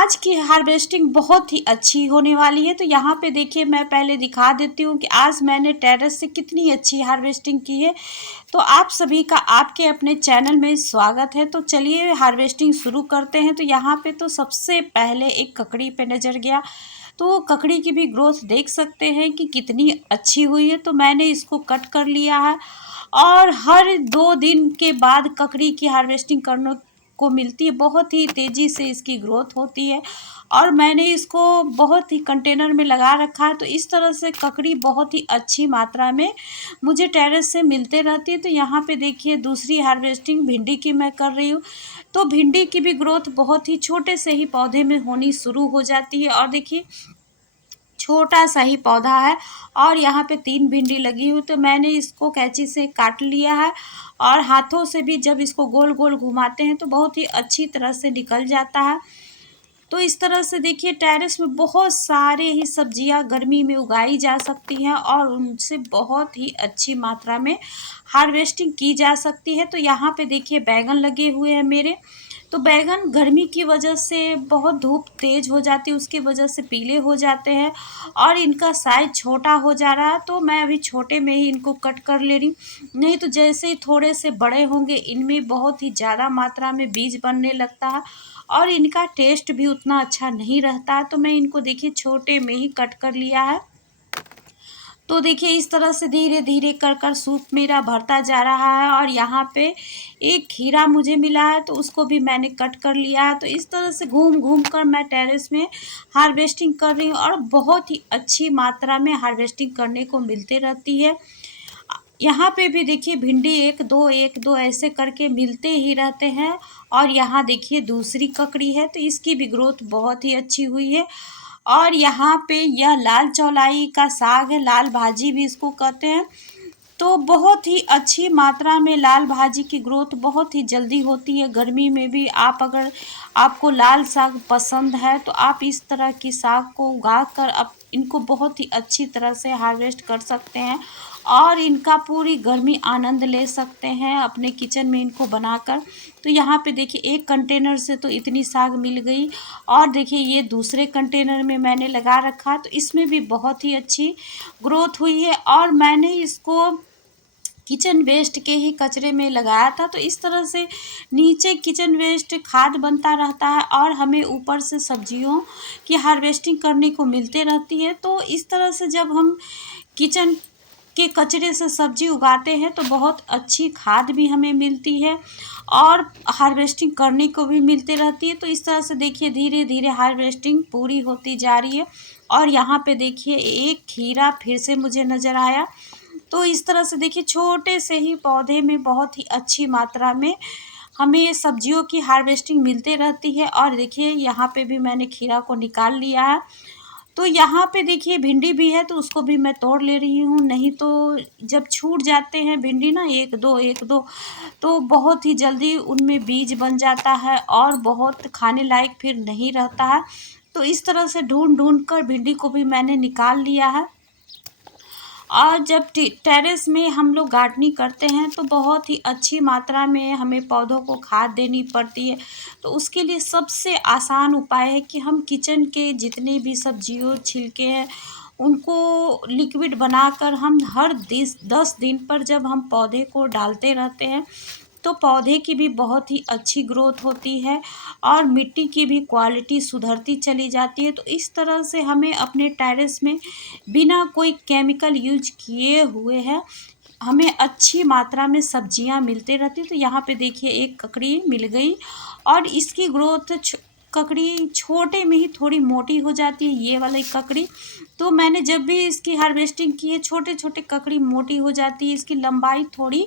आज की हार्वेस्टिंग बहुत ही अच्छी होने वाली है। तो यहाँ पे देखिए मैं पहले दिखा देती हूँ कि आज मैंने टेरेस से कितनी अच्छी हार्वेस्टिंग की है। तो आप सभी का आपके अपने चैनल में स्वागत है। तो चलिए हार्वेस्टिंग शुरू करते हैं। तो यहाँ पे तो सबसे पहले एक ककड़ी पे नज़र गया, तो ककड़ी की भी ग्रोथ देख सकते हैं कि कितनी अच्छी हुई है। तो मैंने इसको कट कर लिया है और हर 2 दिन के बाद ककड़ी की हार्वेस्टिंग करने को मिलती है। बहुत ही तेज़ी से इसकी ग्रोथ होती है और मैंने इसको बहुत ही कंटेनर में लगा रखा है। तो इस तरह से ककड़ी बहुत ही अच्छी मात्रा में मुझे टेरेस से मिलते रहती है। तो यहाँ पे देखिए दूसरी हार्वेस्टिंग भिंडी की मैं कर रही हूँ। तो भिंडी की भी ग्रोथ बहुत ही छोटे से ही पौधे में होनी शुरू हो जाती है और देखिए छोटा सा ही पौधा है और यहाँ पे 3 भिंडी लगी हुई। तो मैंने इसको कैंची से काट लिया है और हाथों से भी जब इसको गोल गोल घुमाते हैं तो बहुत ही अच्छी तरह से निकल जाता है। तो इस तरह से देखिए टेरेस में बहुत सारे ही सब्जियां गर्मी में उगाई जा सकती हैं और उनसे बहुत ही अच्छी मात्रा में हार्वेस्टिंग की जा सकती है। तो यहाँ पे देखिए बैगन लगे हुए हैं मेरे। तो बैगन गर्मी की वजह से बहुत धूप तेज़ हो जाती है, उसकी वजह से पीले हो जाते हैं और इनका साइज़ छोटा हो जा रहा है। तो मैं अभी छोटे में ही इनको कट कर ले रही हूँ, नहीं तो जैसे ही थोड़े से बड़े होंगे इनमें बहुत ही ज़्यादा मात्रा में बीज बनने लगता है और इनका टेस्ट भी उतना अच्छा नहीं रहता। तो मैं इनको देखिए छोटे में ही कट कर लिया है। तो देखिए इस तरह से धीरे धीरे कर कर सूप मेरा भरता जा रहा है और यहाँ पे एक खीरा मुझे मिला है तो उसको भी मैंने कट कर लिया है। तो इस तरह से घूम घूम कर मैं टेरेस में हार्वेस्टिंग कर रही हूँ और बहुत ही अच्छी मात्रा में हार्वेस्टिंग करने को मिलते रहती है। यहाँ पे भी देखिए भिंडी एक दो ऐसे करके मिलते ही रहते हैं और यहाँ देखिए दूसरी ककड़ी है तो इसकी भी ग्रोथ बहुत ही अच्छी हुई है। और यहाँ पे यह लाल चौलाई का साग है, लाल भाजी भी इसको कहते हैं। तो बहुत ही अच्छी मात्रा में लाल भाजी की ग्रोथ बहुत ही जल्दी होती है। गर्मी में भी आप अगर आपको लाल साग पसंद है तो आप इस तरह की साग को उगा कर अब इनको बहुत ही अच्छी तरह से हार्वेस्ट कर सकते हैं और इनका पूरी गर्मी आनंद ले सकते हैं अपने किचन में इनको बनाकर। तो यहाँ पे देखिए एक कंटेनर से तो इतनी साग मिल गई और देखिए ये दूसरे कंटेनर में मैंने लगा रखा तो इसमें भी बहुत ही अच्छी ग्रोथ हुई है और मैंने इसको किचन वेस्ट के ही कचरे में लगाया था। तो इस तरह से नीचे किचन वेस्ट खाद बनता रहता है और हमें ऊपर से सब्जियों की हार्वेस्टिंग करने को मिलते रहती है। तो इस तरह से जब हम किचन के कचरे से सब्जी उगाते हैं तो बहुत अच्छी खाद भी हमें मिलती है और हार्वेस्टिंग करने को भी मिलते रहती है। तो इस तरह से देखिए धीरे धीरे हार्वेस्टिंग पूरी होती जा रही है और यहाँ पे देखिए एक खीरा फिर से मुझे नज़र आया। तो इस तरह से देखिए छोटे से ही पौधे में बहुत ही अच्छी मात्रा में हमें सब्जियों की हार्वेस्टिंग मिलते रहती है। और देखिए यहाँ पे भी मैंने खीरा को निकाल लिया है। तो यहाँ पे देखिए भिंडी भी है तो उसको भी मैं तोड़ ले रही हूँ, नहीं तो जब छूट जाते हैं भिंडी ना एक दो तो बहुत ही जल्दी उनमें बीज बन जाता है और बहुत खाने लायक फिर नहीं रहता है। तो इस तरह से ढूंढ ढूंढ कर भिंडी को भी मैंने निकाल लिया है। और जब टेरेस में हम लोग गार्डनिंग करते हैं तो बहुत ही अच्छी मात्रा में हमें पौधों को खाद देनी पड़ती है। तो उसके लिए सबसे आसान उपाय है कि हम किचन के जितने भी सब्जियों छिलके हैं उनको लिक्विड बनाकर हम हर 10 दिन पर जब हम पौधे को डालते रहते हैं तो पौधे की भी बहुत ही अच्छी ग्रोथ होती है और मिट्टी की भी क्वालिटी सुधरती चली जाती है। तो इस तरह से हमें अपने टेरेस में बिना कोई केमिकल यूज किए हुए हैं हमें अच्छी मात्रा में सब्जियां मिलते रहती। तो यहाँ पे देखिए एक ककड़ी मिल गई और इसकी ग्रोथ ककड़ी छोटे में ही थोड़ी मोटी हो जाती है ये वाली ककड़ी। तो मैंने जब भी इसकी हार्वेस्टिंग की है छोटे छोटे ककड़ी मोटी हो जाती है, इसकी लंबाई थोड़ी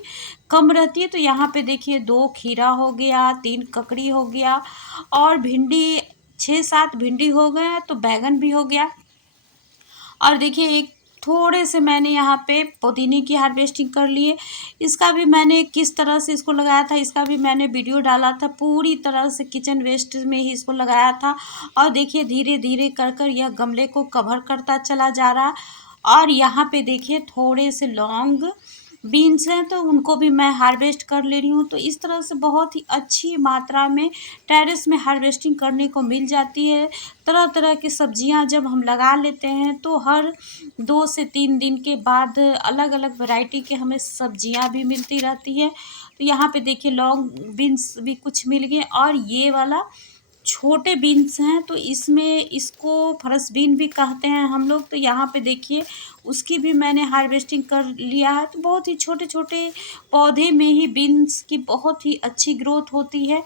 कम रहती है। तो यहाँ पे देखिए 2 खीरा हो गया, 3 ककड़ी हो गया और भिंडी 6-7 भिंडी हो गए तो बैगन भी हो गया। और देखिए एक थोड़े से मैंने यहाँ पे पुदीने की हार्वेस्टिंग कर ली है। इसका भी मैंने किस तरह से इसको लगाया था इसका भी मैंने वीडियो डाला था, पूरी तरह से किचन वेस्ट में ही इसको लगाया था। और देखिए धीरे धीरे कर कर यह गमले को कवर करता चला जा रहा। और यहाँ पे देखिए थोड़े से लौंग बीन्स हैं तो उनको भी मैं हार्वेस्ट कर ले रही हूँ। तो इस तरह से बहुत ही अच्छी मात्रा में टेरेस में हार्वेस्टिंग करने को मिल जाती है। तरह तरह की सब्जियां जब हम लगा लेते हैं तो हर 2 से 3 दिन के बाद अलग अलग वैरायटी के हमें सब्जियां भी मिलती रहती है। तो यहाँ पे देखिए लॉन्ग बीन्स भी कुछ मिल गए, और ये वाला छोटे बीन्स हैं तो इसमें इसको फरस बीन भी कहते हैं हम लोग। तो यहाँ पे देखिए उसकी भी मैंने हार्वेस्टिंग कर लिया है। तो बहुत ही छोटे छोटे पौधे में ही बीन्स की बहुत ही अच्छी ग्रोथ होती है,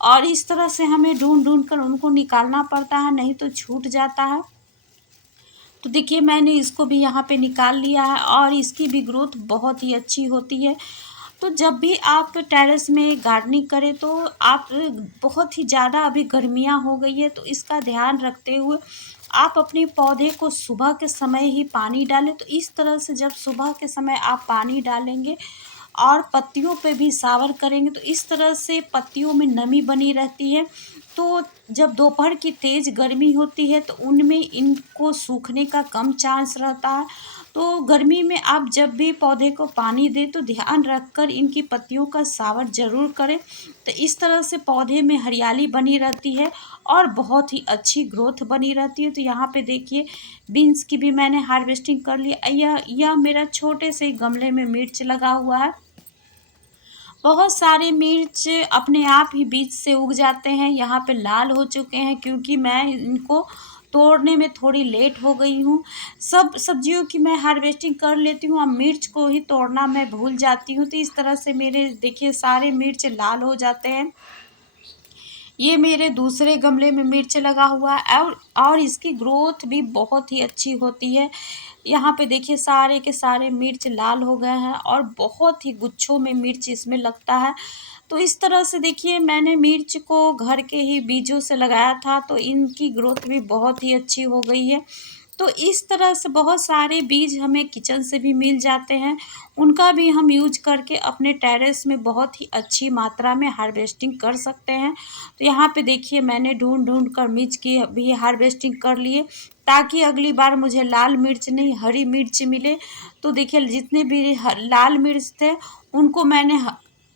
और इस तरह से हमें ढूंढ ढूंढ कर उनको निकालना पड़ता है, नहीं तो छूट जाता है। तो देखिए मैंने इसको भी यहाँ पे निकाल लिया है, और इसकी भी ग्रोथ बहुत ही अच्छी होती है। तो जब भी आप टेरेस में गार्डनिंग करें तो आप बहुत ही ज़्यादा अभी गर्मियाँ हो गई है तो इसका ध्यान रखते हुए आप अपने पौधे को सुबह के समय ही पानी डालें। तो इस तरह से जब सुबह के समय आप पानी डालेंगे और पत्तियों पे भी शावर करेंगे तो इस तरह से पत्तियों में नमी बनी रहती है। तो जब दोपहर की तेज़ गर्मी होती है तो उनमें इनको सूखने का कम चांस रहता है। तो गर्मी में आप जब भी पौधे को पानी दें तो ध्यान रखकर इनकी पत्तियों का शावर ज़रूर करें। तो इस तरह से पौधे में हरियाली बनी रहती है और बहुत ही अच्छी ग्रोथ बनी रहती है। तो यहाँ पे देखिए बीन्स की भी मैंने हार्वेस्टिंग कर लिया। यह मेरा छोटे से गमले में मिर्च लगा हुआ है। बहुत सारे मिर्च अपने आप ही बीज से उग जाते हैं। यहाँ पे लाल हो चुके हैं क्योंकि मैं इनको तोड़ने में थोड़ी लेट हो गई हूँ। सब सब्जियों की मैं हार्वेस्टिंग कर लेती हूँ, अब मिर्च को ही तोड़ना मैं भूल जाती हूँ। तो इस तरह से मेरे देखिए सारे मिर्च लाल हो जाते हैं। ये मेरे दूसरे गमले में मिर्च लगा हुआ है, और इसकी ग्रोथ भी बहुत ही अच्छी होती है। यहाँ पे देखिए सारे के सारे मिर्च लाल हो गए हैं और बहुत ही गुच्छों में मिर्च इसमें लगता है। तो इस तरह से देखिए मैंने मिर्च को घर के ही बीजों से लगाया था तो इनकी ग्रोथ भी बहुत ही अच्छी हो गई है। तो इस तरह से बहुत सारे बीज हमें किचन से भी मिल जाते हैं, उनका भी हम यूज करके अपने टेरेस में बहुत ही अच्छी मात्रा में हार्वेस्टिंग कर सकते हैं। तो यहाँ पे देखिए मैंने ढूंढ ढूंढ कर मिर्च की भी हार्वेस्टिंग कर लिए, ताकि अगली बार मुझे लाल मिर्च नहीं हरी मिर्च मिले। तो देखिए जितने भी लाल मिर्च थे उनको मैंने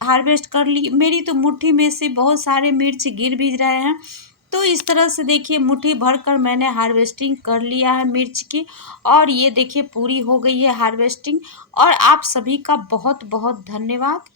हार्वेस्ट कर ली। मेरी तो मुट्ठी में से बहुत सारे मिर्च गिर भी रहे हैं। तो इस तरह से देखिए मुट्ठी भर कर मैंने हार्वेस्टिंग कर लिया है मिर्च की, और ये देखिए पूरी हो गई है हार्वेस्टिंग। और आप सभी का बहुत बहुत धन्यवाद।